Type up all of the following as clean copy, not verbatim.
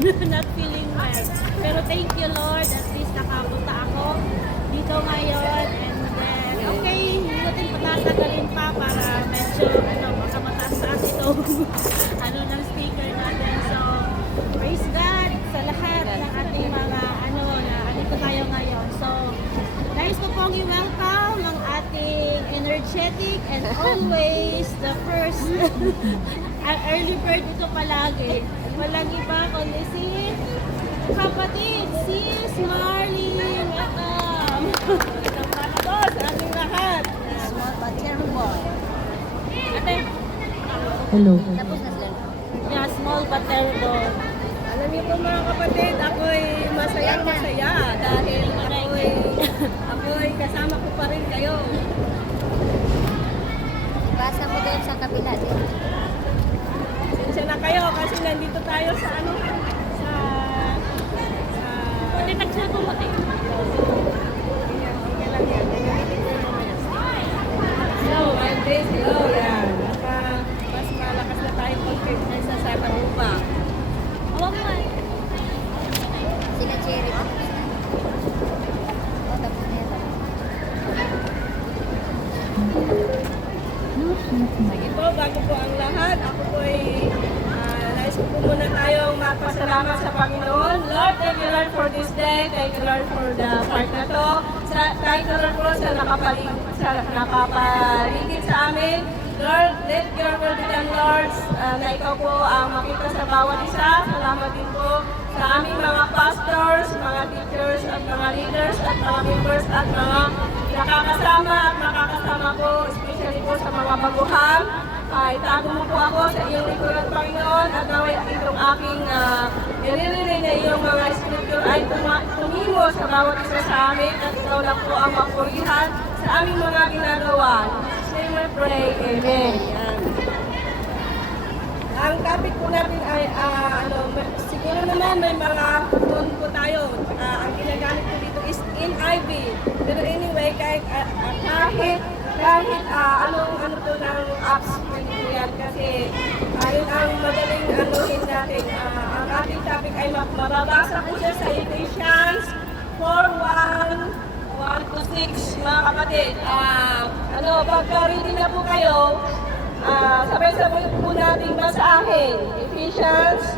rin. Not feeling well. Pero thank you Lord, at least nakapunta ako dito ngayon. And then, okay, hindi natin patatagalin pa para medyo, baka mataas ito, ng speaker natin. So, praise God sa lahat ng ating mga, na andito tayo ngayon. So, nais ko pong i-welcome ang ating energetic and always the first ang early bird ito palagi. Walang iba kundi si kapatid, sis Marlene. Welcome! Welcome pa po sa ating lahat. Small but terrible. Ate, Hello. Tapos na sila. yeah, small but terrible. Alam niyo po mga kapatid, ako'y masayang masaya dahil ako'y kasama ko pa rin kayo. Basa mo doon sa kabila din. Sensya na kayo kasi nandito tayo sa Ate, nagsulat mo ate. Hello, I'm Grace. Hello, yan. Mas malakas na tayo pag-fitness sa Sabarupa. Huwag mo. Sila Cherry. Tapos na. O, tapos na ito. Sige po, bago po ang lahat, ako po'y nais ko po muna tayong magpasalamat sa Panginoon. Lord, thank you Lord for this day. Thank you Lord for the part na to. Thank you Lord po sa nakapaligid sa amin. Lord, let your will be done, Lord, na ikaw po ang makita sa bawat isa. Salamat din po sa aming mga pastors, mga teachers, at mga leaders, at mga members, at mga nakakasama at makakasama po, especially po sa mga baguhan. Itago mo po ako sa iyong likuran, Panginoon, at naway itong aking nililinig na iyong mga scripture ay tumimo sa bawat isa sa amin, at ikaw lang po ang mapurihan sa aming mga ginagawa. Say we pray, Amen. Yan. Ang topic po natin ay, siguro naman may mga phone po tayo. Ang ginagamit ko dito is NIV. Pero anyway, kahit anong to ng apps pwede po yan. Kasi yun ang madaling anuhin natin. Ang ating topic ay mababasa po siya sa Ephesians 4:1-6, mga kapatid. Pagka ready na po kayo, sabay-sabay po natin basahin. Ephesians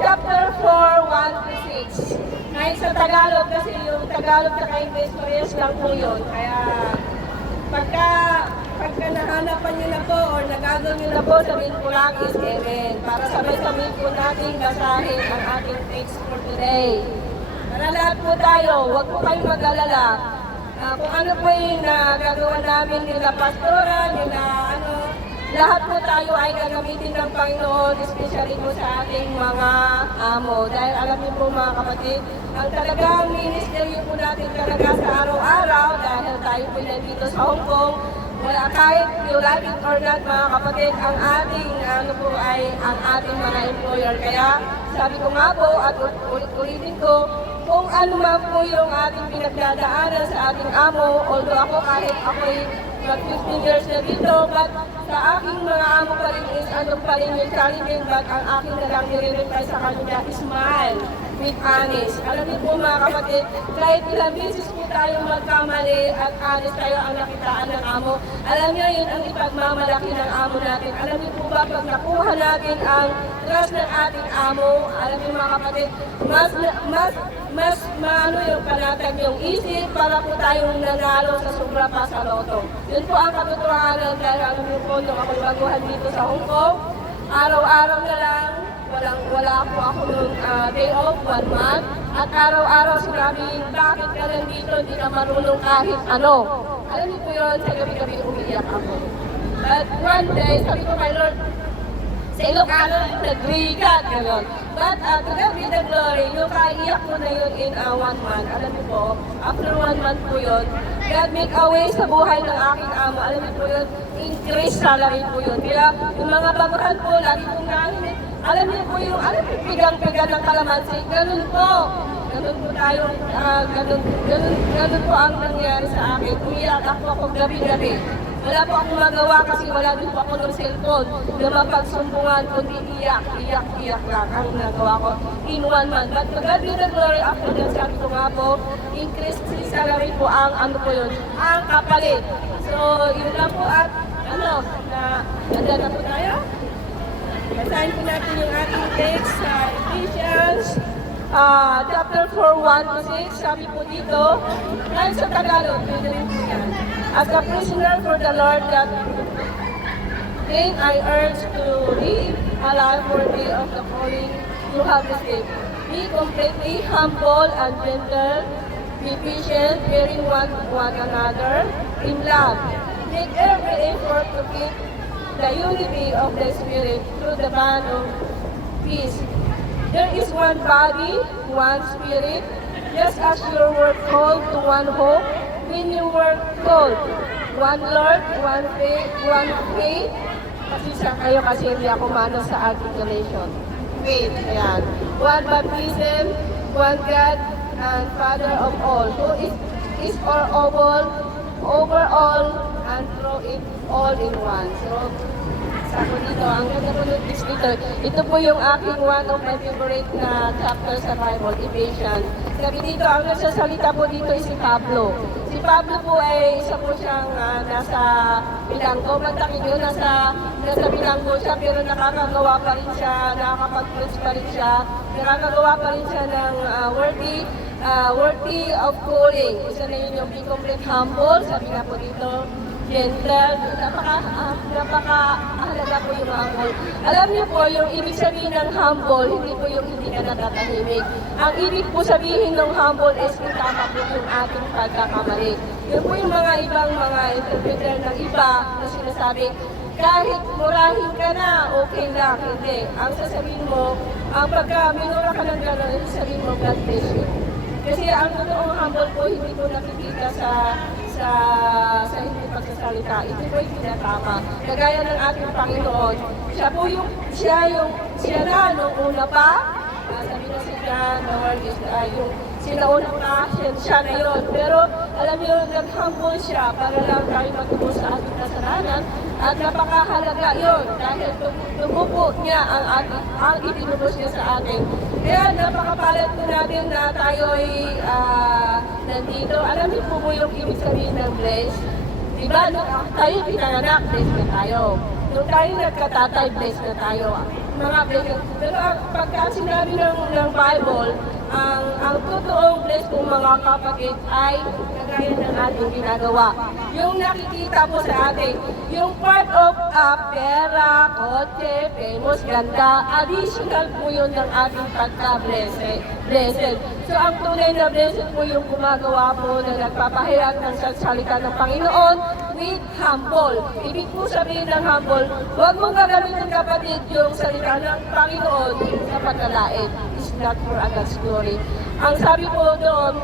chapter 4:1-6. Ngayon sa Tagalog, kasi yung Tagalog sa English, parehas lang po yun. Kaya pagka nahanapan nyo na po or nagagaw nyo na po, sabihin po lang is Amen. Para sabay-sabay po natin basahin ang ating text for today. Para lahat po tayo, huwag po kayong mag-alala. Kung ano po yung nagagawa namin nila pastora, nila lahat po tayo ay gagamitin ng Panginoon, especially po sa ating mga amo. Dahil alam niyo po mga kapatid, ang talagang ministry po natin talaga sa araw-araw, dahil tayo po nandito sa Hong Kong, wala kahit you like it or not mga kapatid, ang ating ay ang ating mga employer. Kaya sabi ko nga po at ulit-ulitin ko, kung ano man po yung ating pinagdadaanan sa ating amo, although ako kahit ako'y mag-15 years na dito, but sa aking mga amo pa rin is pa rin yung challenging, but ang aking na lang nire-reply sa kanila is smile with honest. Alam niyo po mga kapatid, kahit ilang beses po tayo magkamali at honest tayo ang nakitaan ng amo, alam niyo yun ang ipagmamalaki ng amo natin. Alam niyo po ba pag nakuha natin ang trust ng ating amo, alam niyo mga kapatid, mas maano yung panatag yung isip para po tayong nanalo sa sobra pa sa loto. Yun po ang katotohanan dahil alam niyo po nung ako'y baguhan dito sa Hong Kong, araw-araw na lang, wala po ako nung day off, 1 month, at araw-araw sinabi, bakit ka nandito, hindi ka marunong kahit ano. Alam niyo po yun, sa gabi-gabi umiiyak ako. But one day, sabi ko kay Lord, sa Ilocano, nag-rigat, gano'n. But to God be the glory, yung kaiyak ko na yun in 1 month. Alam niyo po, after 1 month po yun, God make a way sa buhay ng aking amo. Alam niyo po yun, increase salary po yun. Kaya yung mga baguhan po, lagi pong nahinig. Alam niyo po yung, pigang-pigang ng kalamansi. Ganun po. Ganun po tayo, ganun po ang nangyari sa akin. Umiyak ako gabi-gabi. Wala po akong magawa kasi wala din po ako ng cellphone na mapagsumbungan kundi iyak lang ang nagawa ko in 1 month. But to God be the glory, after that, sabi ko nga po, increase salary po ang ano po yun, ang kapalit. So, yun lang po at nandiyan na po tayo. Basahin po natin yung ating text sa Ephesians chapter 4, 1-6. Sabi po dito, ay sa Tagalog, pwede rin po yan. As a prisoner for the Lord, that then I urge to live a life worthy of the calling you have received. Be completely humble and gentle, be patient, bearing one another in love. Make every effort to keep the unity of the Spirit through the bond of peace. There is one body, one Spirit, just as you were called to one hope when you were called. One Lord, one faith. Pasensya kayo kasi hindi ako mano sa articulation. Faith, ayan. One baptism, one God and Father of all, who is over all, and through it all in one. So, sabi dito, ang ganda po ng text dito, ito po yung aking one of my favorite na chapter sa Bible, Ephesians. Sabi dito, ang nagsasalita po dito ay si Pablo. Si Pablo po ay isa po siyang nasa Bilanggo, magtakid yun, nasa Bilanggo siya, pero nakakagawa pa rin siya, nakakapag-preach pa rin siya, nakakagawa pa rin siya ng worthy of calling. Isa na yun yung be complete humble, sabi nga po dito, gentle, napaka-ahalaga po yung humble. Alam niyo po, yung ibig sabihin ng humble, hindi po yung hindi ka natatahimik. Ang ibig po sabihin ng humble is kung tama po yung ating pagkakamali. Yun po yung mga ibang mga interpreter ng iba na sinasabi, kahit murahin ka na, okay lang. Hindi. Ang sasabihin mo, ang pagka minura ka ng gano'n, sasabihin mo, God bless you. Kasi ang totoong humble po, hindi po nakikita sa hindi pagsasalita. Ito po yung pinatama. Kagaya ng ating Panginoon, siya na nung una pa, sabi na si John, the word is, yung sinauna pa, siya na yun. Pero alam niyo, nag-humble siya para lang tayo magtubo sa ating kasalanan at napakahalaga yun dahil tumubo niya ang itinubos niya sa atin. Kaya napakapalat po natin na tayo ay nandito. Alam niyo po yung ibig sabihin ng bless? Diba, nung tayo pinanganak, bless na tayo. Nung tayo nagkatatay, bless na tayo. Mga blessing. Pero pagka sinabi ng Bible, ang totoong bless po mga kapatid ay kagaya ng ating ginagawa. Yung nakikita po sa atin, yung part of pera, kotse, famous, ganda, additional po yun ng ating pagka-blessed. So ang tunay na blessed po yung gumagawa po na nagpapahayag ng salita ng Panginoon with humble. Ibig po sabihin ng humble, huwag mong gagamitin kapatid yung salita ng Panginoon sa pagkalait. It's not for God's glory. Ang sabi po doon,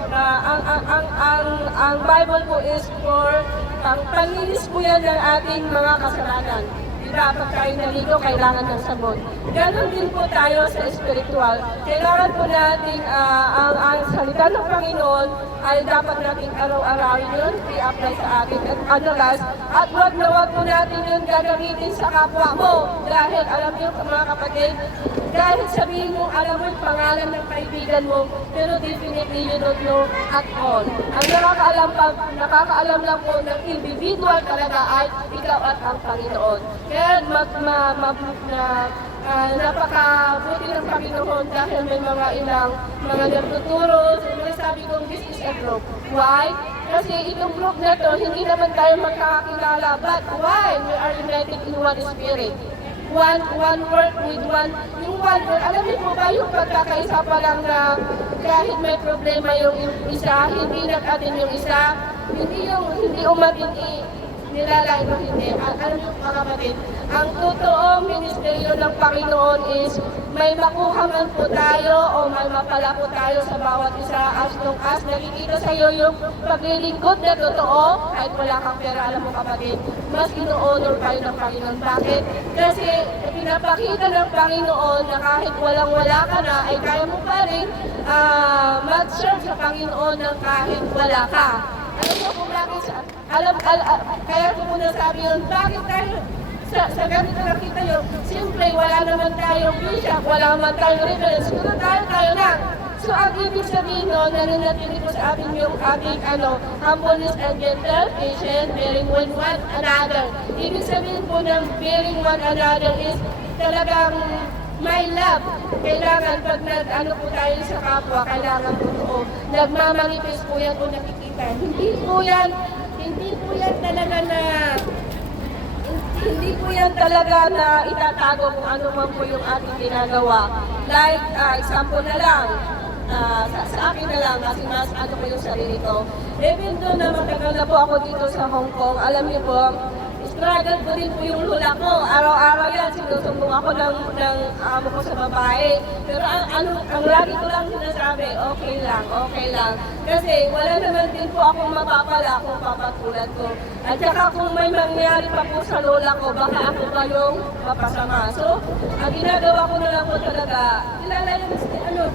ang Bible po is for panlinis po yan ng ating mga kasalanan. Dapat tayo naligo, kailangan ng sabon. Ganon din po tayo sa spiritual. Kailangan po natin ang salita ng Panginoon ay dapat natin araw-arawin yun, i-apply sa atin at analyze. At wag po natin yun gagamitin sa kapwa mo. Dahil alam niyo mga kapatid, kahit sabihin mo, alam mo yung pangalan ng kaibigan mo, pero definitely you don't know at all. Ang nakakaalam lang po ng individual talaga ay ikaw at ang Panginoon. Kaya napakabuti ng Panginoon dahil may mga ilang mga nagtuturo. Sabi kong this is a group. Why? Kasi itong group na to, hindi naman tayo magkakakilala. But why? We are united in one spirit. One word with one, yung one word, alam niyo po ba yung pagkakaisa pa lang na kahit may problema yung isa, hindi nag-atin yung isa, hindi umatin nilalay mo hindi. Alam niyo mga kapatid, ang totoong ministeryo ng Panginoon is may makuha man po tayo o may mapala po tayo sa bawat isa as long as nakikita sa iyo yung paglilingkod na totoo kahit wala kang pera. Alam mo kapatid, mas ino-honor tayo ng Panginoon. Bakit? Kasi pinapakita ng Panginoon na kahit walang-wala ka na ay kaya mo pa rin mag-serve sa Panginoon ng kahit wala ka. Alam mo kung bakit kaya ko muna sabi yun, bakit tayo sa ganito nakita nyo, siyempre wala naman tayong bishop, wala naman tayong reverend, siguro tayo lang. So ang ibig sabihin nun, nananatili po sa atin yung ating humbleness and gentle, patient, bearing one another. Ibig sabihin po ng bearing one another is talagang may love. Kailangan pag po tayo sa kapwa, kailangan totoo. Nagmamanipis po yan kung nakikita. Hindi po yan talaga na itatago kung ano man po yung ating ginagawa. Like, example na lang, sa akin na lang, kasi mas ko yung sarili ko. Even doon na matagal na po ako dito sa Hong Kong, alam niyo po, struggle ko din po yung lula ko. Araw-araw yan, sinusumbong ako ng amo ko sa babae. Pero ang lagi ko lang sinasabi, okay lang. Kasi wala naman din po akong mapapala kung papatulad ko. At saka kung may mangyari pa po sa lola ko, baka ako pa yung mapasama. So, ang ginagawa ko na lang po talaga, kilala yung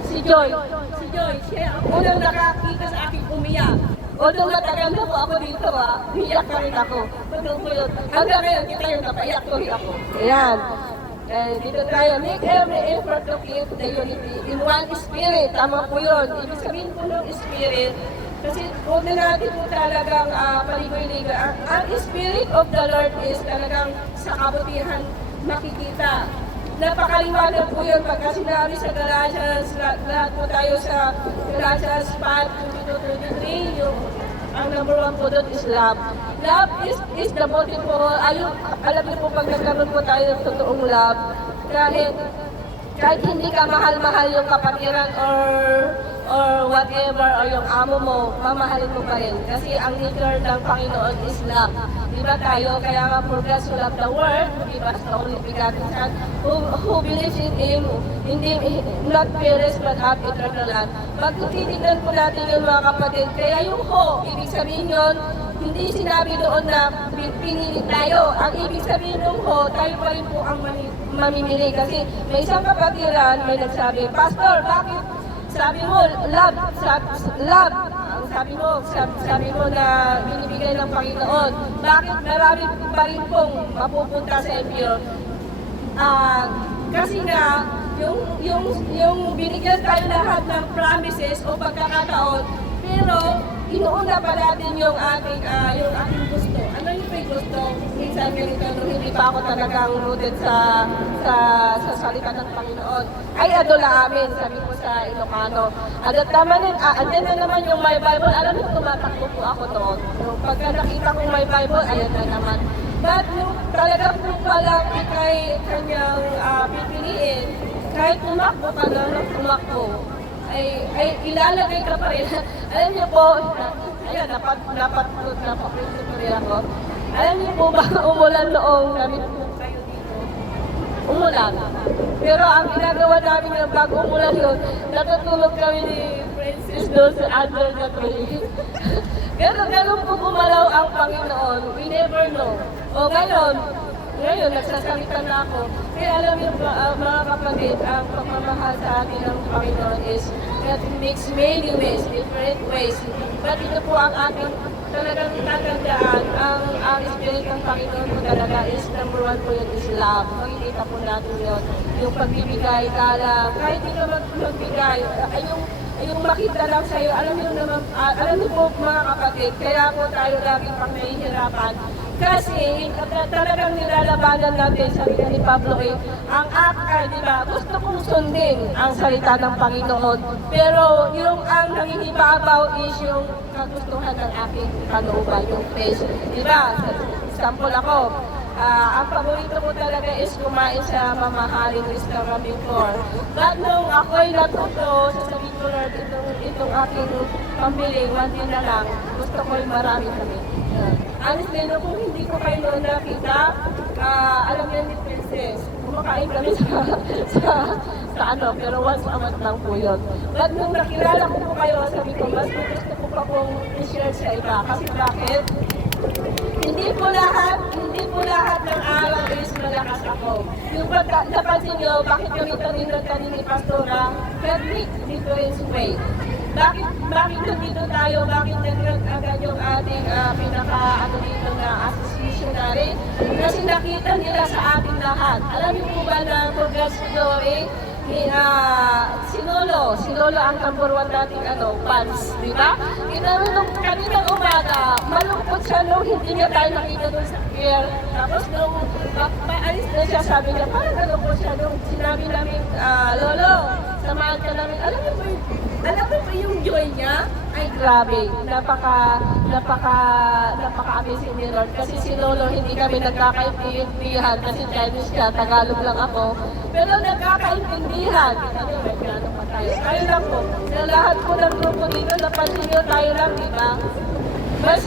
si Joy. Si Joy, siya ang unang nakakita sa akin umiyak. Although matagal na po ako dito, umiyak pa rin ako. Totoo po yun. Hanggang ngayon, kita yung napaiyak ko rin ako. Ayan. Dito tayo, make every effort to keep the unity in one spirit. Tama po yun. Ibig sabihin po ng spirit, kasi huwag na natin po talagang paligoy-ligoy. Ang spirit of the Lord is talagang sa kabutihan makikita. Napakaliwanag po yun pagka sinabi sa Galatians, lahat po tayo sa Galatians 5:22-23, yung ang number 1 po doon is love. Love is the motive po. Alam niyo po pag nagkaroon po tayo ng totoong love, kahit hindi ka mahal-mahal yung kapatiran or whatever, or yung amo mo, mamahalin mo pa rin. Kasi ang nature ng Panginoon is love. Diba tayo? Kaya nga for God so loved the world, diba sa only begotten Son, who believes in Him, not perish but have eternal life. Pag titignan po natin yung mga kapatid, kaya yung ho, ibig sabihin yun, hindi sinabi doon na pinili tayo. Ang ibig sabihin ng ho, tayo pa rin po ang mamimili. Kasi may isang kapatiran, may nagsabi, Pastor, bakit? Sabi mo, love. Sabi mo na binibigay ng Panginoon. Bakit marami pa rin pong mapupunta sa impyo? Kasi nga, yung binigyan tayo lahat ng promises o pagkakataon, pero inuuna pa natin yung ating gusto. Ano yung may gusto? Minsan ganito, nung hindi pa ako talagang rooted sa salita ng Panginoon. Ay, adula amin, sabi ko sa Ilocano. Andyan na naman yung my Bible. Alam mo, tumatakbo po ako doon. Pagka nakita kong my Bible, ayan na naman. But nung talagang po palang ikay kanyang pipiliin, kahit tumakbo ka na ng tumakbo, ay ilalagay ka pa rin. Alam niyo po, ayan, napaprint ko rin ako. Alam niyo po ba, umulan noong namin po kayo dito? Umulan. Pero ang ginagawa namin yung bago umulan yun, natutulog kami ni Princess doon sa under the tree. Pero ganun po gumalaw ang Panginoon. We never know. O ngayon, nagsasalita na ako. Kaya alam niyo mga kapatid, ang pagmamahal sa atin ng Panginoon is that it makes many ways, different ways. But ito po ang ating talagang tatandaan. Ang spirit ng Panginoon po talaga is number 1 po yun is love. Makikita po natin yun. Yung pagbibigay, kala, kahit hindi ka magbigay, yung makita lang sa'yo, alam niyo po mga kapatid, kaya po tayo laging pang nahihirapan. Kasi talagang nilalabanan natin sa salita ni Pablo ang di ba, gusto kong sundin ang salita ng Panginoon. Pero yung ang nangingibabaw is yung kagustuhan ng aking kalooban, yung flesh. Di ba? Example ako, ang paborito ko talaga is kumain sa mamahaling restaurant before. But nung ako'y natuto, sasabihin ko Lord, itong aking pambili, 1 din na lang, gusto ko yung marami kami. Honestly, kung hindi ko kayo noon nakita, alam niyo ni Princess, kumakain kami sa pero once a month lang po yun. But nung nakilala ko po kayo, sabi ko, mas gusto ko pa pong i-share sa iba. Kasi bakit? Hindi po lahat ng araw is malakas ako. Yung napansin nyo, bakit kami tanin ni Pastora, God makes different way. bakit nandito tayo, bakit nag-run agad yung ating pinaka-ano dito na association natin? Kasi nakita nila sa ating lahat. Alam niyo po ba na Progress Story, si Lolo ang number one nating fans, di ba? Kita mo nung kaninang umaga, malungkot siya nung hindi niya tayo nakita doon sa pier. Tapos nung paalis na siya, sabi niya, parang malungkot siya nung sinabi namin, Lolo, samahan ka namin. Alam mo ba yung joy niya? Ay grabe, napaka-amazing ni Lord. Kasi si Lolo, hindi kami nagkakaintindihan kasi Chinese siya, Tagalog lang ako. Pero nagkakaintindihan. Tayo lang po. Sa lahat po ng grupo dito, napansin nyo tayo lang, di ba? Mas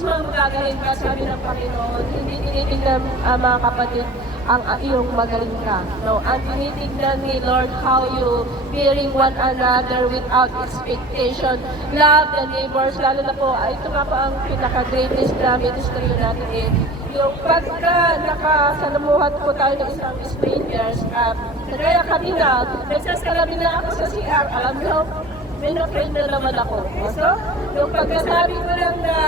magagaling ka, sabi ng Panginoon. Hindi tinitignan mga kapatid ang iyong magaling ka. No, ang tinitignan ni Lord how you bearing one another without expectation. Love the neighbors, lalo na po, ito nga po ang pinaka-greatest na ministry natin eh. Yung pagka nakasalamuhan po tayo ng isang strangers, kaya kanina, nagsasalamin na ako sa CR, alam nyo, may na-friend na naman ako. So, yung pagkasabi ko lang na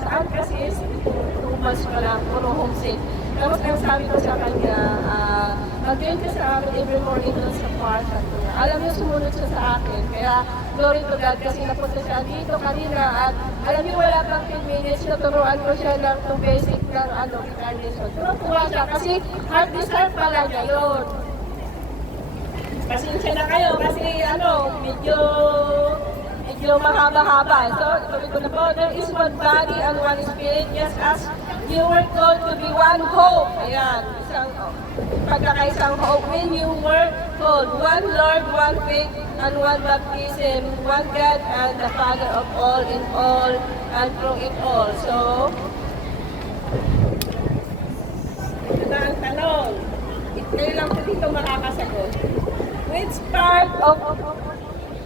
saan kasi, 2 months pa lang, puro homesick. Tapos ang sabi ko sa kanya, mag-join ka sa akin every morning doon sa park. Alam niyo, sumunod siya sa akin. Kaya, glory to God, kasi napunta siya dito kanina. At alam niyo, wala pang 10 minutes, naturuan ko siya ng 2 basic ng incarnation. Tuwa siya, kasi heart desire pala niya yun. Pasensya na kayo, kasi medyo mahaba-haba. So, sabi ko na po, there is one body and one spirit, just as you were called to be one hope. Ayan, pagkakaisang hope. When you were called, one Lord, one faith, and one baptism, one God and the Father of all, in all, and through it all. So, ito na ang tanong. Kayo lang po dito makakasagot.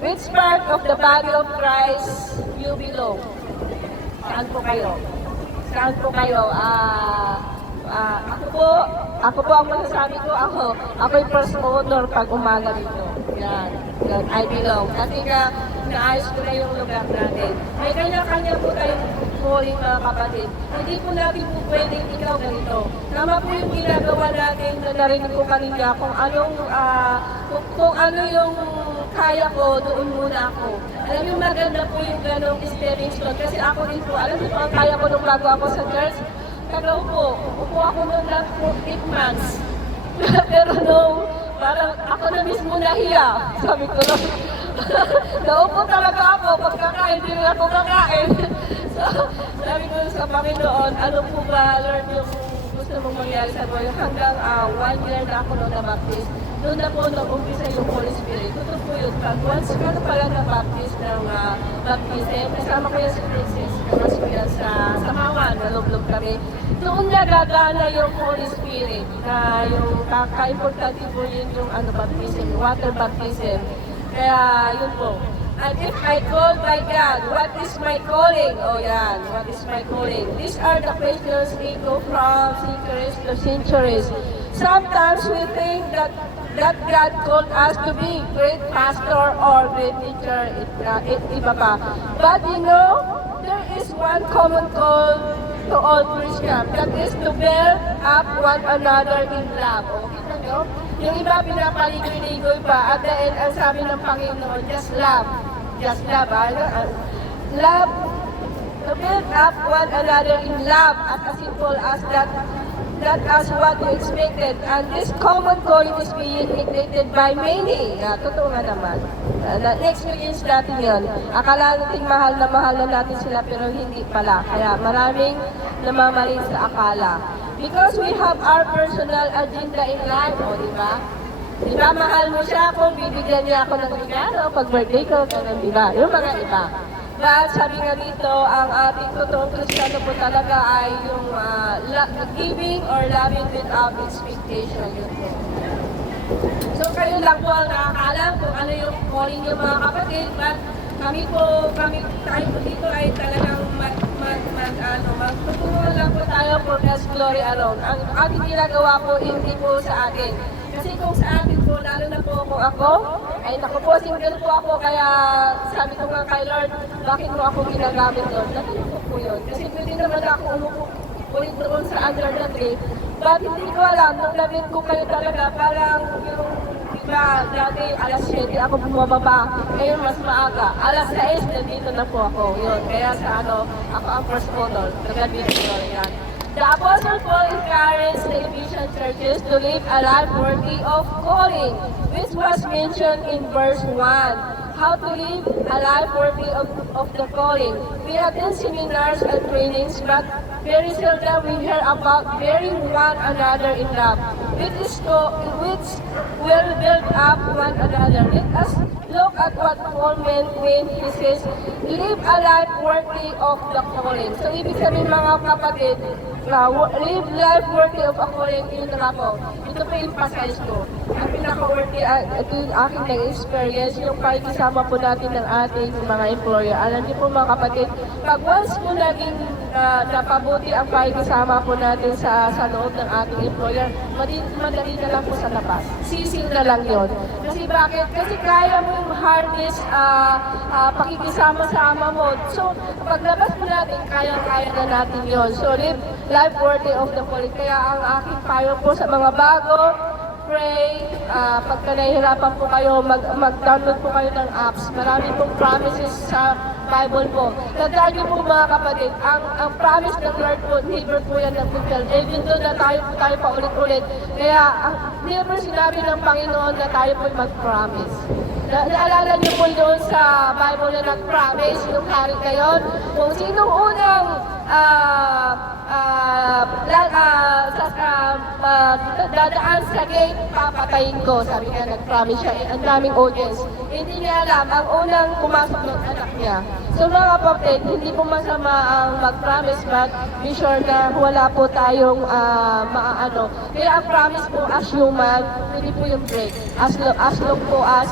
Which part of the body of Christ you belong? Saan po kayo? Saan po kayo? Ako po ang masasabi ko, ako'y first honor pag umaga dito. Yan, I belong. Kasi naayos ko na yung lugar natin. May kanya-kanya po tayong calling mga kapatid. Hindi po natin po pwedeng ikaw ganito. Tama po yung ginagawa natin na narinig ko kanina kung ano yung kaya ko, doon muna ako. Alam niyo, maganda po yung ganong stepping stone. Kasi ako rin po, alam niyo po ang kaya ko nung bago ako sa church, upo ako nung lang for 8 months. Pero nung parang ako na mismo nahiya, sabi ko lang, naupo talaga ako, pagkakain, hindi rin ako kakain. So, sabi ko sa Panginoon, ano po ba, Lord, yung gusto mong mangyari sa buhay? Hanggang 1 year na ako nung na-baptist. Doon na po nag-umpisa yung Holy Spirit. Totoo po yun. Pag once ka na pala na-baptist ng baptism, kasama ko yan sa Princess, kasama ko yan sa Samawan, nalog-log kami. Doon nagagana yung Holy Spirit na yung kaka-importante po yun yung baptism, water baptism. Kaya yun po. And if I call by God, what is my calling? Oh yan, what is my calling? These are the questions we go from centuries to centuries. Sometimes we think that God called us to be great pastor or great teacher, iba pa. But you know, there is one common call to all Christians, that is to bear up one another in love. O, kita nyo? Yung iba pinapaligoy-ligoy pa, at the end, ang sabi ng Panginoon, just love. Just love, love, to build up one another in love, as simple as that as what you expected. And this common calling is being neglected by many. Totoo nga naman. Na-experience natin yun. Akala natin mahal na natin sila, pero hindi pala. Kaya maraming namamalin sa akala. Because we have our personal agenda in life, o diba? Diba, mahal mo siya kung bibigyan niya ako ng regalo pag birthday ko, ganun, diba? Yung mga iba. But sabi nga dito, ang ating totoong Kristiyano po talaga ay yung giving or loving without expectation. Yun po. So kayo lang po ang nakakaalam kung ano yung calling niyo mga kapatid. But tayo po dito ay talagang magtutulungan lang po tayo for God's glory alone. Ang ating ginagawa po, hindi po sa atin. Kasi kung sa atin po, lalo na po kung ako, Ay naku po, single po ako, kaya sabi ko nga kay Lord, bakit mo ako ginagamit, Lord? Natanong po yun. Kasi pwede naman ako umupo ulit doon sa under the tree. But hindi ko alam, nung na-meet ko kayo talaga, parang yung iba, dati alas 7 ako bumababa, ngayon mas maaga. Alas 6, nandito na po ako. Yun, kaya sa ano, ako ang first photo. Nag-dito ko, yan. The Apostle Paul encouraged the Ephesian churches to live a life worthy of calling, which was mentioned in verse 1. How to live a life worthy of the calling. We attend seminars and trainings, but very seldom we hear about bearing one another in love, which will build up one another. Let us look at what Paul meant when he says, live a life worthy of the calling. So, ibig sabihin mga kapatid, live life worthy of a calling, yun na po. Ito po yung emphasize ko. Ang pinaka-worthy, ito yung aking nag-experience, yung pakikisama po natin ng ating mga employer. Alam niyo po mga kapatid, pag once po naging napabuti ang pakikisama po natin sa loob ng ating employer, madali na lang po sa labas. Sising na lang yun. Kasi bakit? Kasi kaya mo yung hardest pakikisama-sama mo. So, paglabas mo natin, kaya na natin yun. So, live life worthy of the calling. Kaya ang aking payo po sa mga bago, pray, pagka nahihirapan po kayo, mag-download po kayo ng apps. Marami pong promises sa Bible po. Tandaan niyo po mga kapatid, ang promise ng Lord po, never po yan nag-fulfill. Even though na tayo pa ulit-ulit. Kaya, never sinabi ng Panginoon na tayo po mag-promise. Naalala niyo po doon sa Bible na nag-promise, yung hari na yun, kung sinong unang dadaan sa gate, papatayin ko. Sabi niya, nag-promise siya. Ang daming audience. Hindi niya alam, ang unang pumasok ng anak niya. So mga kapatid, hindi po masama ang mag-promise, but be sure na wala po tayong maaano. Kaya ang promise po as human, hindi po yung break. As long po as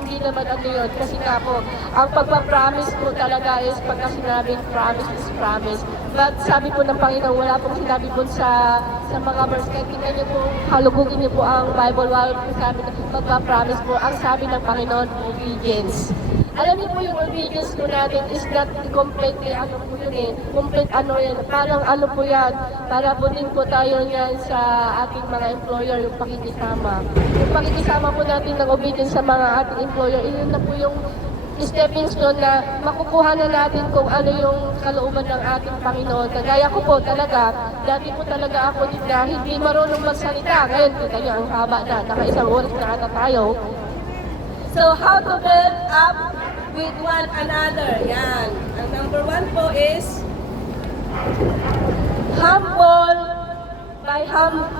hindi naman ano yun. Kasi nga po, ang pagpa-promise po talaga is pagka sinabing promise is promise. But sabi po ng Panginoon, wala pong sinabi po sa mga verse. Kaya tingnan niyo po, halugugin niyo po ang Bible while sabi na pagpa-promise po. Ang sabi ng Panginoon, obedience. Alam niyo po yung obedience po natin is not completely ano po yun eh. Complete ano yan. Parang ano po yan. Para po din po tayo yan sa ating mga employer, yung pakikisama. Yung pakikisama po natin ng obedience sa mga ating employer, yun na po yung stepping stone na makukuha na natin kung ano yung kalooban ng ating Panginoon. Kagaya ko po talaga, dati po talaga ako na hindi marunong magsalita. Ngayon, kita niyo, ang haba na, naka-isang oras na ata tayo. So, how to build up with one another. Yan. Ang number 1 po is humble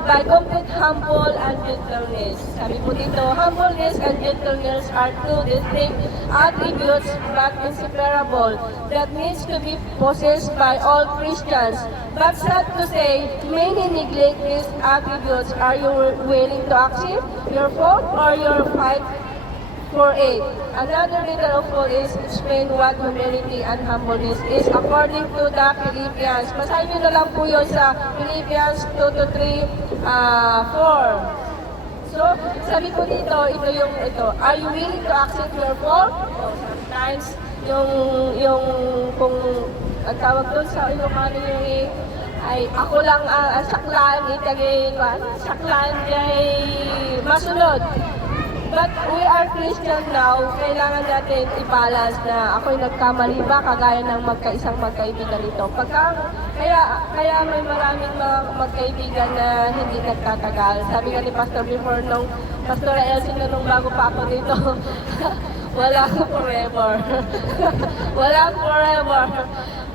by complete humble and gentleness. Sabi po dito, humbleness and gentleness are two distinct attributes but inseparable that needs to be possessed by all Christians. But sad to say, many neglect these attributes. Are you willing to accept your fault or your fight for it? Another leader of Paul is explain what humility and humbleness is according to the Philippians. Basahin nyo na lang po yun sa Philippians 2-3, 4. So, sabi ko dito, ito. Are you willing to accept your fault? Sometimes, yung kung ang tawag doon sa Ilocano yung ay ako lang ang saklan, saklan ay masunod. But we are Christian now, kailangan natin i-balance na ako'y nagkamali ba kagaya ng magkaisang magkaibigan nito. Kaya may maraming mga magkaibigan na hindi nagtatagal. Sabi nga ni Pastor before nung Pastor Elsie na nung bago pa ako dito, walang forever. Walang forever.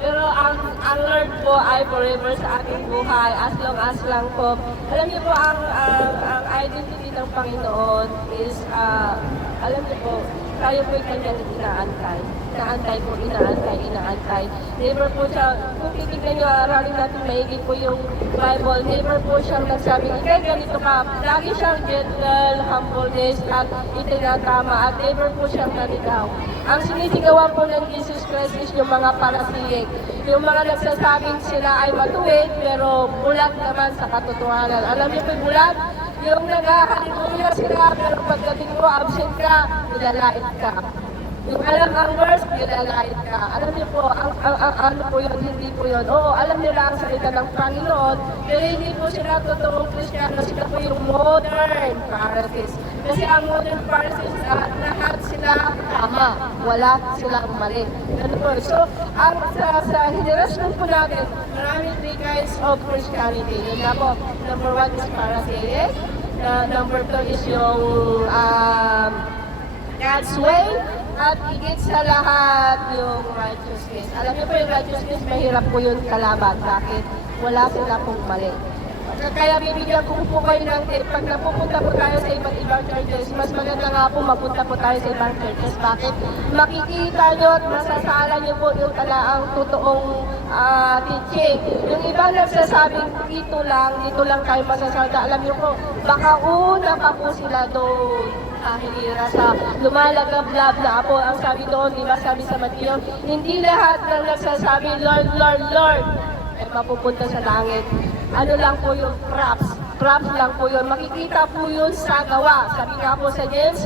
Pero ang Lord po ay forever sa ating buhay as long as lang po. Alam niyo po, ang identity ng Panginoon is, alam niyo po, tayo po yung kanyang inaantay. Inaantay. Never po siya, kung titignan niyo, aralin natin maigit po yung Bible, never po siyang nagsabi, ikay ganito ka. Lagi siyang gentle, humbleness, at itinatama, at never po siyang naligaw. Ang sinisigawan po ng Jesus Christ is yung mga parasilik. Yung mga nagsasabing sila ay matuwid, pero bulag naman sa katotohanan. Alam niyo po bulag? Yung nag-hallelujah sila, pero pagdating mo, absent ka ka, nilalait ka. Yung alam ang verse, nilalait ka. Alam niyo po, ano po yun, hindi po yun. Oo, alam nila ang salita ng Panginoon, pero hindi po sila totoong Kristiyano, sila po yung modern Pharisees. Kasi ang modern Pharisees, lahat sila tama, wala silang mali. Ano po? So, sa henerasyon po natin, maraming three kinds of Christianity. Yun na po, number 1 is Pharisaic, number 2 is yung God's way, at higit sa lahat yung righteousness. Alam niyo po yung righteousness, mahirap po yun kalaban. Bakit? Wala sila pong mali. Kaya bibigyan ko po kayo ng tip. Pag napupunta po tayo sa iba't ibang churches, mas maganda nga po mapunta po tayo sa ibang churches. Bakit? Makikita nyo at masasala nyo po yung talaang totoong teaching. Yung iba nagsasabing dito lang tayo masasalta. Alam nyo po, baka una pa po sila doon. Kahilira sa lumalagablab na apo. Ang sabi doon, di ba sabi sa Mateo, hindi lahat ng nagsasabi, Lord, Lord, Lord, ay mapupunta sa langit. Ano lang po yung props. Props lang po yun. Makikita po yun sa gawa. Sabi nga po sa James,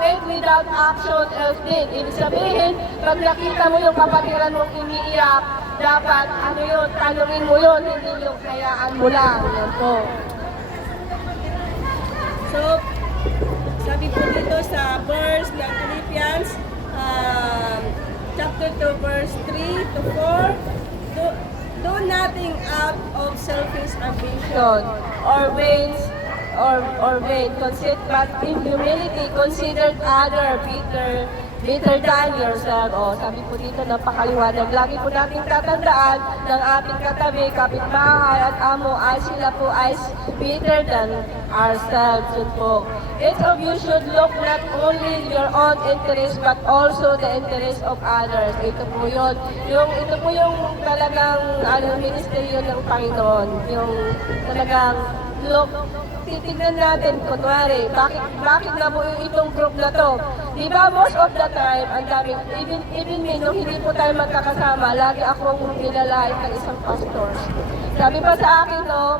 faith without action is dead. Ibig sabihin, pag nakita mo yung kapatiran mong umiiyak, dapat ano yun, tanungin mo yun, hindi yung kayaan mo lang. Yan po. So, sabi po dito sa verse ng Philippians, chapter 2, verse 3 to 4, do nothing out of selfish ambition or vain conceit, but in humility consider other better than yourself. O, sabi po dito, napakaliwanag. Lagi po natin tatandaan ng ating katabi, kapitbahay at amo ay sila po ay better than ourselves. Yun po. Each of you should look not only your own interest but also the interest of others. Ito po yun. Ito po yung talagang ministeryo ng Panginoon. Yung talagang look, titignan natin, kunwari, bakit na po itong group na to? Di ba, most of the time, ang daming, even me, nung hindi po tayo magkakasama, lagi akong nilalait ng isang pastor. Sabi pa sa akin, no,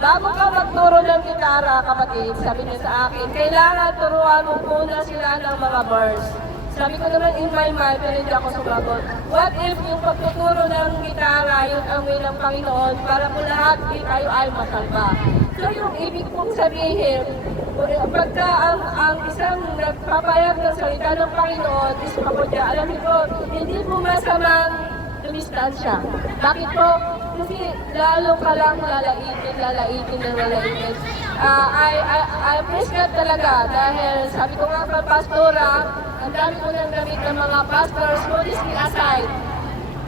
bago ka magturo ng gitara, kapatid, sabi niya sa akin, kailangan turuan mo muna sila ng mga verse. Sabi ko naman in my mind, pero hindi ako sumagot. What if yung pagtuturo ng gitara, yung ang way ng Panginoon, para po lahat di tayo ay masalba? So yung ibig kong sabihin, pagka ang isang nagpapayag ng salita ng Panginoon is kapodya, alam niyo po, hindi po masamang dumistansya. Bakit po? Kasi lalo ka lang lalaitin. I praise God talaga dahil sabi ko nga kay pastora, ang dami ko nang damit ng mga pastors, modesty aside.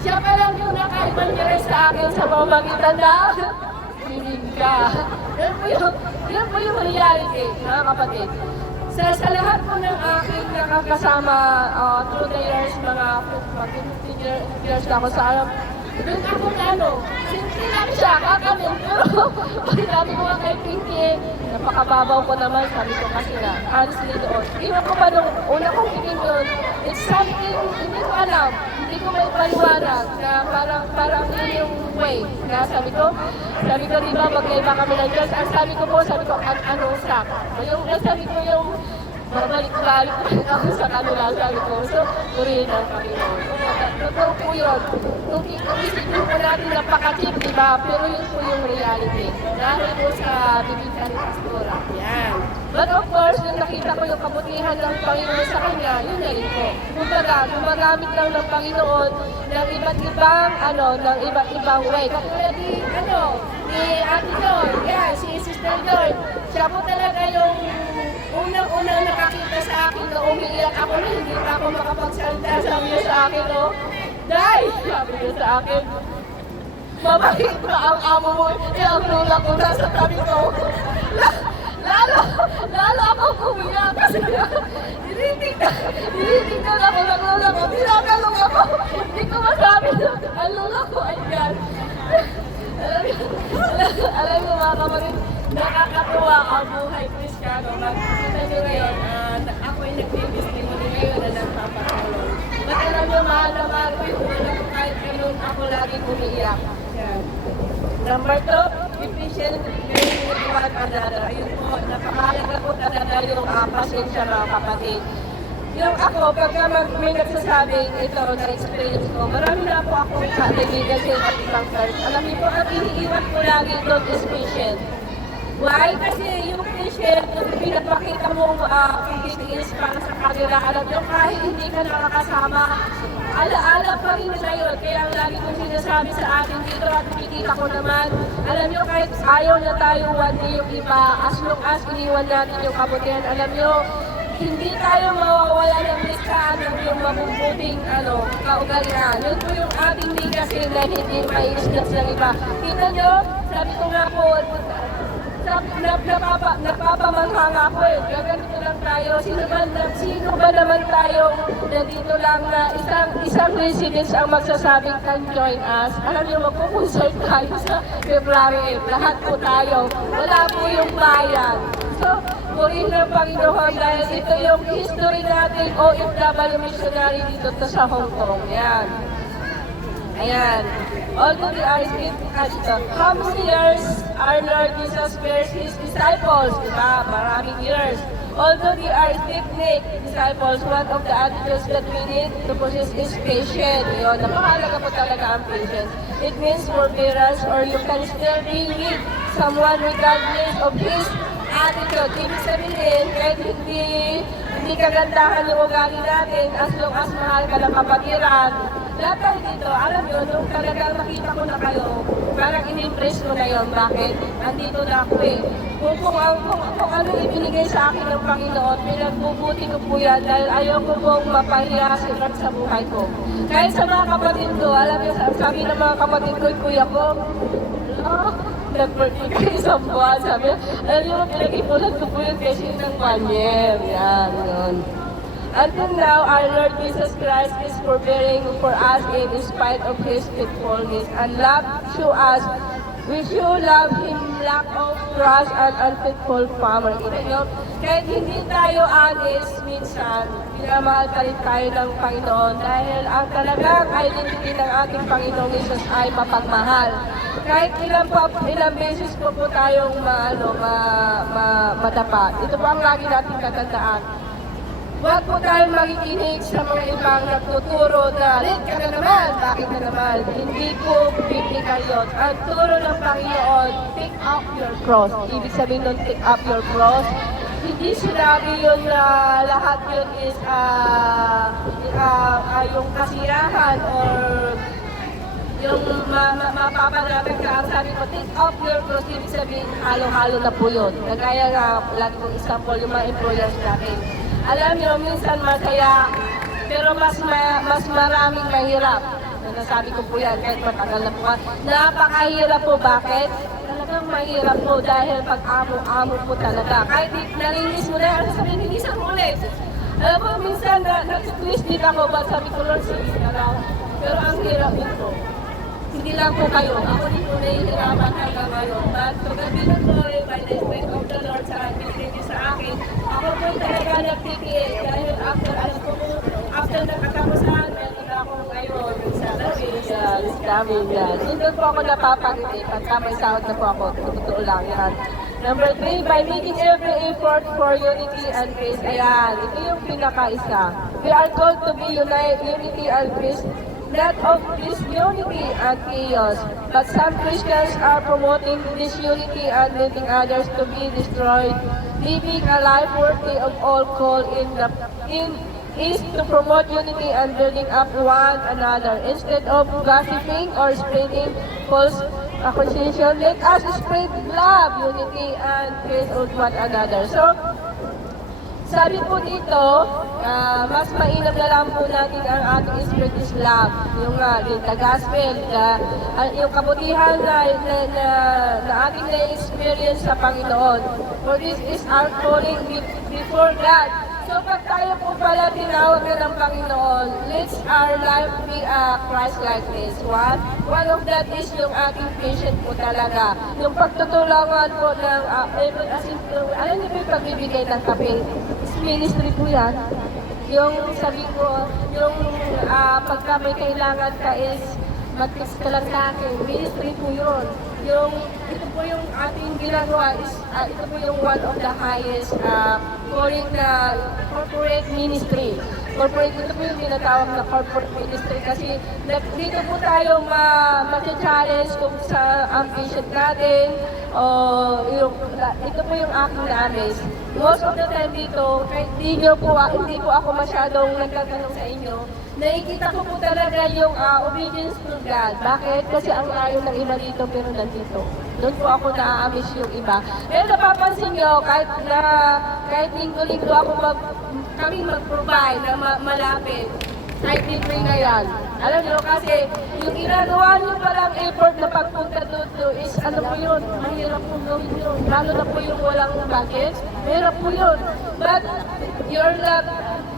Siya pa lang yung naka-evangelize sa akin sa pamamagitan na hiling ka. Yan po yung reality, mga kapatid. Sa lahat po ng aking nakakasama through the years, mga 15 years na ako sa alam, doon ako simple lang siya, kakamin. Pero ang dami ko nga kay Pinky, napakababaw ko naman, sabi ko kasi na, honestly doon. Iwan ko pa nung una kong tingin doon, it's something, hindi ko alam, hindi ko may paliwanag na parang yun yung way. Na sabi ko, di ba, magkaiba kami ng Diyos. Ang sabi ko, anong stock? Yung sabi ko yung, babalik-balik ako sa kanila, sabi ko. So, purihin ang Panginoon. Totoo po yun. Kung isipin po natin napaka-cheap, di ba? Pero yun po yung reality. Dahil po sa bibigyan ni Pastora. Yan. But of course, nung nakita ko yung kabutihan ng Panginoon sa kanya, yun na rin po. Kumbaga, gumagamit lang ng Panginoon ng iba't ibang way. Katulad ni Ate Joy, yan, si Sister Joy. Siya po talaga yung unang nakakita sa akin na umiiyak ako na hindi pa ako makapagsalita. Sabi niya sa akin, Day! Sabi niya sa akin, mabait ba ang amo mo? Ang lula ko nasa tabi ko. Lalo akong umiyak kasi tinitignan ako ng lula ko. Tinagalong ako. Hindi ko masabi na ang lula ko ay yan. Alam mo mga kapatid, nakakatuwa ang buhay Kristiyano. Kita nyo ngayon, ako'y nag-testimony ngayon na nagpapatulong. Ba't alam nyo, mahal na mahal ko yung wala ko kahit ganun ako laging umiiyak. Number 2, if patient caring with one another. Ayun po, napakahalaga po talaga yung pasensya mga kapatid. Yung ako, pagka may nagsasabing ito na experience ko, marami na po akong kaibigan sa ibang church. Alam niyo po, ang iniiwan ko lagi doon is patient. Why? Kasi yung patient, yung pinapakita mo pagtitiis para sa kanila, alam nyo, kahit hindi ka nakakasama, alaala pa rin nila yun. Kaya ang lagi kong sinasabi sa atin dito at nakikita ko naman, alam nyo, kahit ayaw na tayo one day yung iba, as long as iniwan natin yung kabutihan, alam nyo, hindi tayo mawawala ng listahan ng yung mabubuting kaugalian. Yun po yung ating legacy na hindi may islas ng iba. Kita nyo, sabi ko nga po, napapamangha nga po eh. Gaganito lang tayo. Sino ba naman tayo na dito lang na isang residents ang magsasabing can join us? Alam niyo, magpuponsert tayo sa February 8. Lahat po tayo. Wala po yung bayan. So, purihin ng Panginoon dahil ito yung history natin OFW missionary dito sa Hong Kong. Yan. Ayan. Although they are how many years our Lord Jesus bears His disciples? Diba? Maraming years. Although they are ethnic disciples, one of the attitudes that we need to possess is patience. Yun, napakahalaga po talaga ang patience. It means forbearance, or you can still be with someone regardless of his attitude. Ibig sabihin, kahit hindi kagandahan yung ugali natin, as long as mahal ka ng kapatiran, lahat tayo dito, alam yun, nung talagang nakita ko na kayo, parang in-impress mo na yun. Bakit? Andito na ako eh. Kung ano ibinigay sa akin ng Panginoon, pinagbubuti ko po yan dahil ayaw ko pong mapahiya sa buhay ko. Kahit sa mga kapatid ko, alam niyo, sabi ng mga kapatid ko, kuya ko, nag-birthday ko isang buwan. Sabi, alam niyo, pinag-ipunan ko po yun kasi ng 1 year. Yan, yun. Until now, our Lord Jesus Christ is forbearing for us in spite of His faithfulness and love to us. We should love Him, lack of trust and unfaithful family. Kahit hindi tayo honest, minsan, pinamahal pa rin tayo ng Panginoon dahil ang talagang identity ng ating Panginoong Jesus ay mapagmahal. Kahit ilang beses po tayong madapat. Ito po ang lagi natin tatandaan. Huwag po tayong makikinig sa mga ibang nagtuturo na, late ka na naman, bakit na naman? Hindi po biblical yun. Ang turo ng Panginoon, pick up your cross. Ibig sabihin nun, pick up your cross. Hindi sinabi yun na lahat yun is yung kasirahan or yung mapapanatan ka. Ang sabi ko, take up your cross. Ibig sabihin, halo-halo na po yun. Nagaya nga, lagi kong example, yung mga employers natin. Alam niyo, minsan masaya, pero mas maraming mahirap. Nasabi ko po yan, kahit matagal na po. Napakahirap po. Bakit? Talagang mahirap po dahil pag-amo-amo po talaga. Kahit nalinis mo na, sabihin, linisan mo ulit. Alam mo, minsan nag-twist din ako, but sabi ko, Lord, sige na lang. Pero ang hirap nito. Hindi lang po kayo. Ako din po nahihirapan hanggang ngayon. But to God be the glory by the Spirit of the Lord sa binigay niyo sa akin. Ako po talaga nagtikiit dahil after nakatapusan, meron na ako ngayon sa namin yan. Doon po ako napapangiti pagka may sahod na po ako. Totoo lang yan. Number 3, by making every effort for unity and peace. Ayan, ito yung pinaka-isa. We are called to be unity and peace. Not of disunity and chaos, but some Christians are promoting disunity and leading others to be destroyed. Living a life worthy of all call is to promote unity and building up one another. Instead of gossiping or spreading false accusation, let us spread love, unity, and peace with one another. So, sabi po dito, mas mainam na lang po natin ang ating spirit is love. Yung the gospel, yung kabutihan na ating na-experience sa Panginoon. For this is our calling before God. So pag tayo po pala tinawag na ng Panginoon, let's our life be Christ-likeness. One of that is yung ating patient po talaga. Yung pagtutulungan po ng, alam niyo po yung pagbibigay ng kape? Ministry po yan. Yung sabi ko, yung pagka may kailangan ka is mag-text ka lang sa akin. Ministry po yun. ito po yung ating ginagawa is, ito po yung one of the highest corporate ministry. Ito po yung tinatawag na corporate ministry kasi dito po tayo ma-challenge kung sa ambition natin. Ito po yung aking na-amaze. Most of the time dito, kahit hindi po ako masyadong nagtatanong sa inyo, nakikita ko po talaga yung obedience to God. Bakit? Kasi ang layo ng iba dito pero nandito. Doon po ako na-amaze yung iba. Pero napapansin nyo, kahit linggo-linggo kami mag-provide na malapit, kahit libre na yan. Alam nyo, kasi yung ginagawa nyo palang effort na pagpunta doon is ano po yun, mahirap po gawin yun. Lalo na po yung walang budget, mahirap po yun. But you're not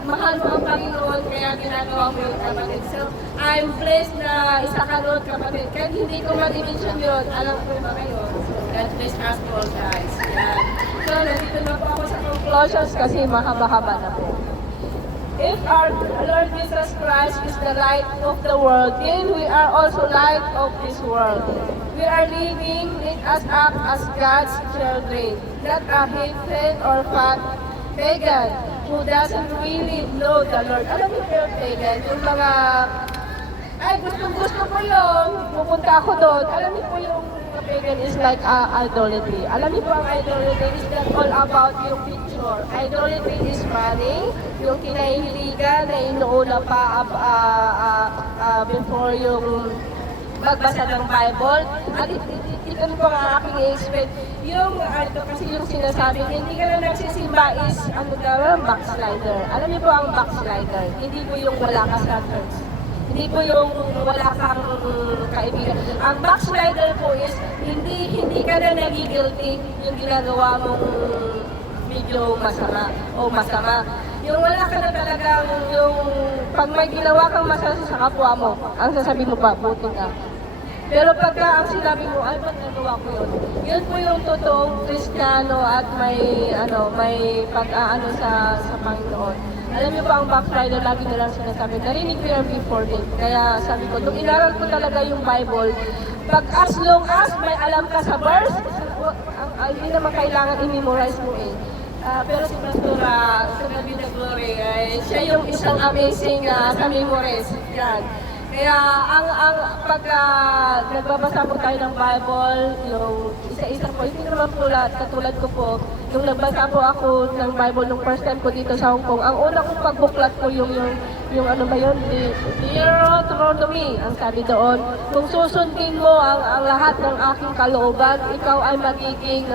mahal mo ang Panginoon, kaya ginagawa mo yung kapatid. So, I'm blessed na isa ka doon, kapatid. Kahit hindi ko ma-dimension yun, alam ko ba kayo? God bless us all, guys. Yan. So, nandito na po ako sa conclusions kasi mahaba-haba na po. If our Lord Jesus Christ is the light of the world, then we are also light of this world. We are living, let us act as God's children, not a heathen or fat pagan who doesn't really know the Lord. Alam mo yung pagan, yung mga, gusto ko yun, pupunta ako doon. Alam mo po yung pagan is like idolatry. Alam niyo po ang idolatry is not all about yung picture. Idolatry is money, yung kinahihiligan na inuuna pa before yung magbasa ng Bible. At ito po ang aking expect. Yung kasi yung sinasabi, hindi ka na nagsisimba is backslider. Alam niyo po ang backslider. Hindi po yung wala ka sa church. Hindi po yung wala kang kaibigan. Ang backslider po is hindi ka na nagigilty yung ginagawa mong medyo masama. Yung wala ka na talagang yung pag may ginawa kang masama sa kapwa mo, ang sasabihin mo pa, buti ka. Pero pagka ang sinabi mo, ay ba't nagawa ko yun? Yun po yung totoong Kristiyano at may pag-aano sa Panginoon. Alam niyo pa ang backslider, lagi na lang sinasabi, narinig ko yan before din. Kaya sabi ko, nung inaral ko talaga yung Bible, as long as may alam ka sa verse, hindi naman kailangan i-memorize mo eh. Pero si Pastora, sa Gabi na Glory, siya yung isang amazing sa memorize. Yan. Kaya pagka nagbabasa po tayo ng Bible, yung isa-isa po, hindi naman po katulad ko po, nung nagbasa po ako ng Bible nung first time ko dito sa Hong Kong, ang una kong pagbuklat ko yung ano ba yun, Deuteronomy, ang sabi doon, kung susundin mo ang lahat ng aking kalooban, ikaw ay magiging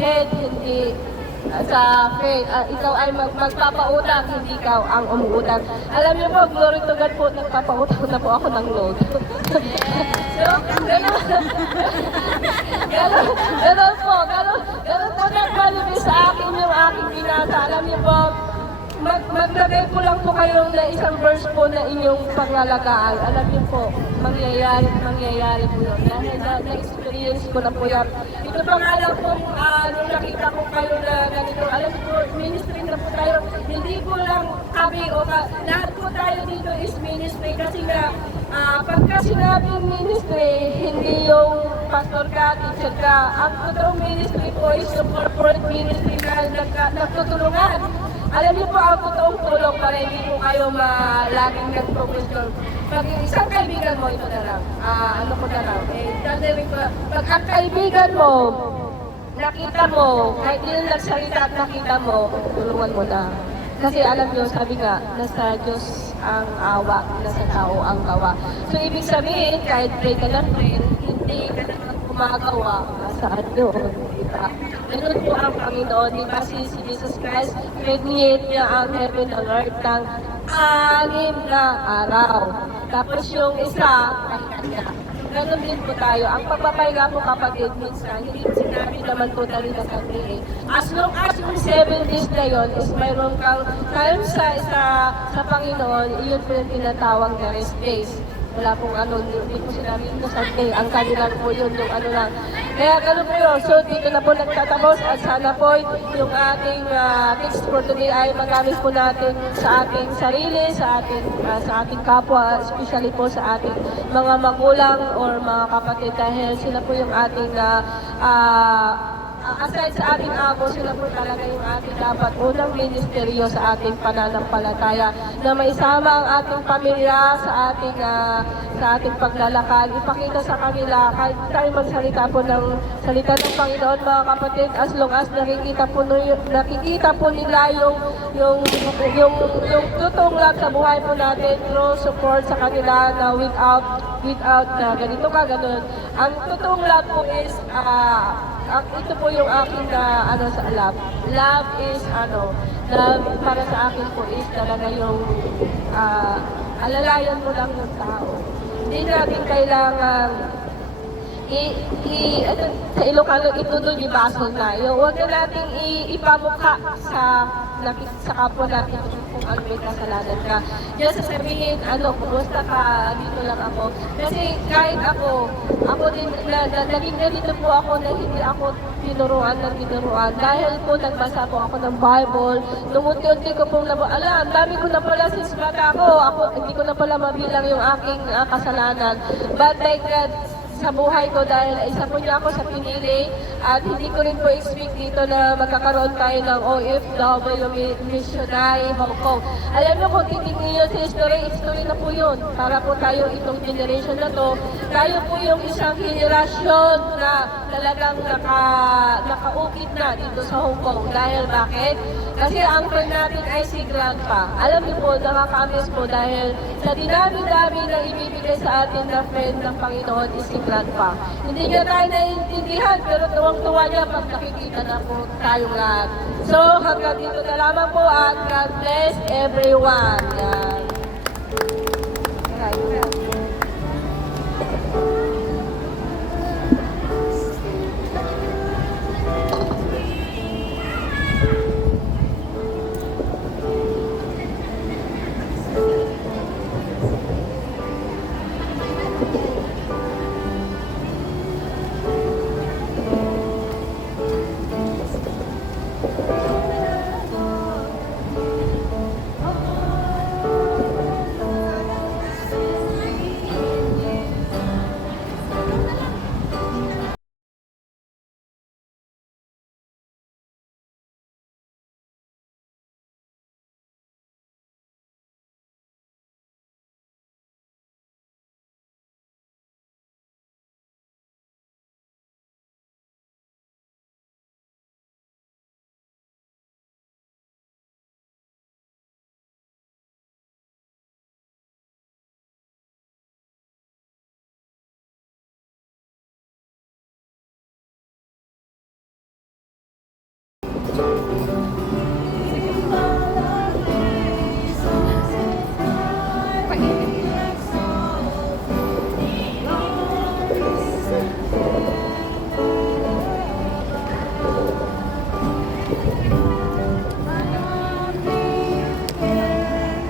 head, hindi sa faith, ikaw ay magpapautang, hindi ikaw ang umuutang. Alam niyo po, glory to God po, nagpapautang na po ako ng load. So, ganun po nagbalibis sa akin yung aking binasa. Alam niyo po, maglagay po lang po kayo na isang verse po na inyong paglalagaan. Alam niyo po, mangyayari po yun. Dahil na-experience ko na po yan. Ito pa nga lang po, nung nakita ko kayo na ganito, alam niyo po, ministry na po tayo. Hindi po lang kami, lahat po tayo dito is ministry kasi nga, pagka sinabing ministry, hindi yung pastor ka, teacher ka. Ang totoong ministry po is yung corporate ministry na nagtutulungan. Alam niyo po ang totoong tulong para hindi po kayo laging nag-profession. Pag isang kaibigan mo, ito na lang. Pag ang kaibigan mo, nakita mo, kahit hindi na nagsalita at nakita mo, tulungan mo na. Kasi alam niyo, sabi nga, nasa Diyos ang awa, nasa tao ang gawa. So, ibig sabihin, kahit pray ka lang rin, hindi ka naman gumagawa, saan yun, diba? Ganun po ang Panginoon, diba? Si Jesus Christ, create niya ang heaven and earth ng 6 na araw. Tapos yung isa, pahinga niya. Ganun din po tayo. Ang pagpapahinga po kapatid, minsan, hindi sinabi naman totally na Sunday. As long as yung 7 days na yun is mayroon kang time sa Panginoon, iyon po yung tinatawag na rest days. wala pong ano, hindi po sinabi innocent, ang kanila po yun, yung ano lang. Kaya ganun po yun. So dito na po nagtatapos at sana po yung ating tips for today ay magamit po natin sa ating sarili, sa ating kapwa, especially po sa ating mga magulang or mga kapatid dahil sila po yung ating aside sa ating amo, sila po talaga yung ating dapat unang ministeryo sa ating pananampalataya na maisama ang ating pamilya sa ating paglalakad. Ipakita sa kanila kahit tayo magsalita po ng salita ng Panginoon mga kapatid, as long as nakikita po nila yung totoong love sa buhay po natin through support sa kanila na without na ganito ka, ganun. Ang totoong love po is ito po yung aking ano sa love. Love is love para sa akin po is talaga yung alalayan mo lang ng tao. Hindi natin kailangan sa Ilocano ito doon ibasol tayo. Huwag na natin ipamukha sa kapwa natin kung ano may kasalanan ka. Just sasabihin, kumusta ka, dito lang ako. Kasi kahit ako din, naging ganito po ako na hindi ako tinuruan ng tinuruan. Dahil po nagbasa po ako ng Bible, nung unti-unti ko pong ang dami ko na pala since bata ako, hindi ko na pala mabilang yung aking kasalanan. But thank God, sa buhay ko dahil isa po niya ako sa pinili at hindi ko rin po expect dito na magkakaroon tayo ng OFW missionary Hong Kong. Alam mo kung titignan nyo sa history na po yun. Para po tayo itong generation na to, tayo po yung isang generasyon na talagang nakaukit na dito sa Hong Kong. Dahil bakit? Kasi ang friend natin ay si Grandpa. Alam niyo po, nakaka-miss po dahil sa dinami-dami na ibibigay sa atin na friend ng Panginoon is si Grandpa. Hindi niya tayo naiintindihan, pero tuwang-tuwa niya pag nakikita na po tayong lahat. So, hanggang dito na lamang po at God bless everyone. Yan.